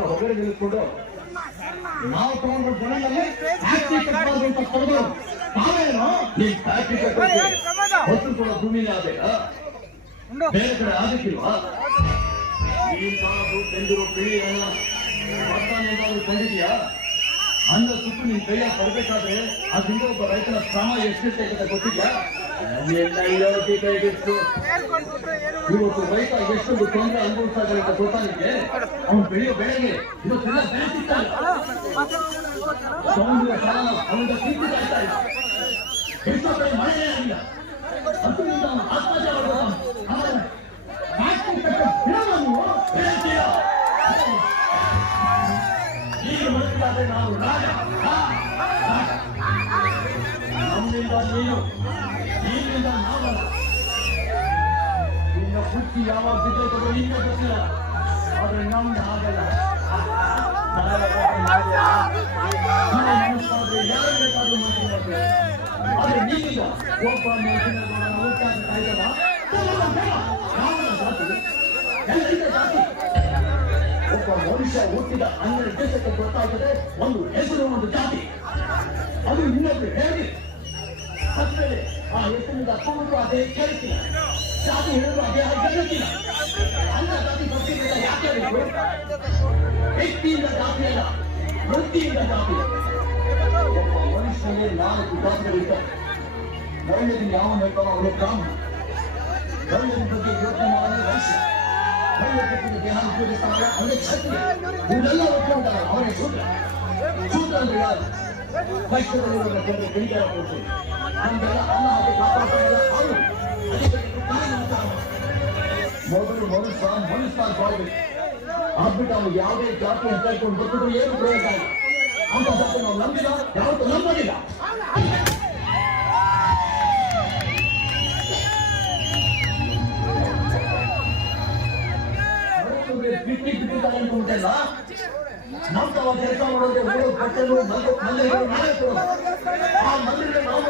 ಹೊರಗಡೆ ನಿಲ್ಲಿಸ್ಕೊಂಡು ನಾವು ತಗೊಂಡು ಜನರಲ್ಲಿ ತಾವೇನೋ ಹೊತ್ತು ಕೂಡ ಭೂಮಿನೇ ಆಗಬೇಕಾ ಬೇರೆ ಕಡೆ ಆಗಕ್ಕಿಲ್ವಾ ಈ ಕಾಲದು ತೆಂದಿರೋ ಪಿಳಿಯನ್ನ ಮತ್ತಾನೇನಾದ್ರೂ ಕಂಡಿದ್ಯಾ ಅನ್ನ ಸುತ್ತು ನಿನ್ ಕೈಯ ಬರಬೇಕಾದ್ರೆ ಅದರಿಂದ ಒಬ್ಬ ರೈತನ ಶ್ರಮ ಎಷ್ಟಿರುತ್ತೆ ಅಂತ ಗೊತ್ತಿದ್ಯಾ ಇವತ್ತು ರೈತ ಎಷ್ಟೊಂದು ತೊಂದರೆ ಅನುಭವಿಸ್ತಾ ಇದ್ದಾರೆ ಅಂತ ಗೊತ್ತಾ ನಿಮಗೆ ಅವನು ಬೆಳೆಯೋ ಬೆಳೆಗೆ ಇವತ್ತೆಲ್ಲ ಬೆಳೆ ಸಿಗ್ತಾರೆ ಸಮುದ್ರ ಕಾಲ ಅವನಿಗೆ ಪ್ರೀತಿ ಆಗ್ತಾ ಇಲ್ಲ ಎಷ್ಟೋ ಕಡೆ ಮಳೆನೇ ಆಗಿಲ್ಲ ಅದರಿಂದ ಅವನು ಆತ್ಮಹತ್ಯೆ ಮಾಡ್ತಾನೆ ಈಗ ಮನಸ್ಸಾದ್ರೆ ನಾವು ರಾಜ ನಮ್ಮಿಂದ ನೀನು ನೀನಿಂದ ನಾವಲ್ಲ ನಿನ್ನ ಬುದ್ಧಿ ಯಾವಾಗ ಬಿದ್ದೋದು ನಿಮಗೆ ಗೊತ್ತಿಲ್ಲ ಆದ್ರೆ ನಮ್ಗೆ ಆಗಲ್ಲ ಮನಸ್ಸಾದ್ರೆ ಯಾರು ಬೇಕಾದ್ರೂ ಮಾಡ್ತೀವಿ ಆದ್ರೆ ನೀನಿಲ್ಲ ಒಬ್ಬ ಒಬ್ಬ ಮನುಷ್ಯ ಹುಟ್ಟಿದ 12 ದಿವಸಕ್ಕೆ ಗೊತ್ತಾಗ್ತದೆ ಒಂದು ಹೆಸರು ಒಂದು ಜಾತಿ ಅದು ಇನ್ನೊಂದು ಹೇಳಿ ಸತ್ತರೆ ಆ ಹೆಸರಿನಿಂದ ಕೂಡಲು ಅದೇ ಕೇಳ್ತಿಲ್ಲ ಜಾತಿ ಹೇಳಲು ಅದೇ ಗೆಲ್ಲುತ್ತಿಲ್ಲ ಅನ್ನ ಜಾತಿ ಭಕ್ತಿಯಿಂದ ಯಾಕೆ ವ್ಯಕ್ತಿಯಿಂದ ಜಾತಿ ಅಲ್ಲ ವೃತ್ತಿಯಿಂದ ಜಾತಿ ಒಬ್ಬ ಮನುಷ್ಯನೇ 4 ಜಾತಿಗಳಿದ್ದಾರೆ ಮೌಲ್ಯದಿಂದ ಯಾವ ಹೇಳ್ತಾನೋ ಅವನು ಬ್ರಾಹ್ಮಣ ಮೌಲ್ಯದ ಬಗ್ಗೆ ಯೋಚನೆ ಮಾಡಲು ವೈಶ್ಯ ಮೌಲ್ಯದ ದೇಹ ಉಪಯೋಗಿಸ್ತಾನಲ್ಲ ಅವನೇ ಕ್ಷತ್ರಿಯ ಇವರೆಲ್ಲ ಒಪ್ಪಿಕೊಂಡಾಗ ಅವನೇ ಶೂದ್ರ ಶೂದ್ರ ಅಂದ್ರೆ ಯಾರು ವೈಶ್ಯದಲ್ಲಿ ಜನರು ಬೆಳಿತಾರೆ ಕೊಡ್ತಾರೆ ನಮ್ಗೆಲ್ಲ ಅನ್ನ ಹಾಕಿ ಕಾಪಾಡ್ತಾರೆ ಅವರು ಮೊದಲು ಮನುಷ್ಯ ಬಾಳ್ಬೇಕು ಆಗ್ಬಿಟ್ಟು ಅವ್ನು ಯಾವುದೇ ಜಾತಿ ಅಂತ ಹೇಳ್ಕೊಂಡು ಗೊತ್ತಿದ್ರು ಏನು ಪ್ರಯೋಜನ ಇಲ್ಲ ಅಂತ ಜಾತಿ ನಾವು ನಂಬಿಲ್ಲ ಯಾವತ್ತೂ ನಂಬೋದಿಲ್ಲ ಬಿಟ್ಟಿದ್ದಾರೆ ಅನ್ಕೊಂಡ್ಬಿಟ್ಟಲ್ಲ ನಮ್ ತಾವ ಕೆಲಸ ಮಾಡೋದೇ ಬಟ್ಟೆಗಳು ಮಲ್ಲೆಗಳು ನಾವೇ ಕೊಡೋದು ಆ ಮಂದಿರ ನಾವು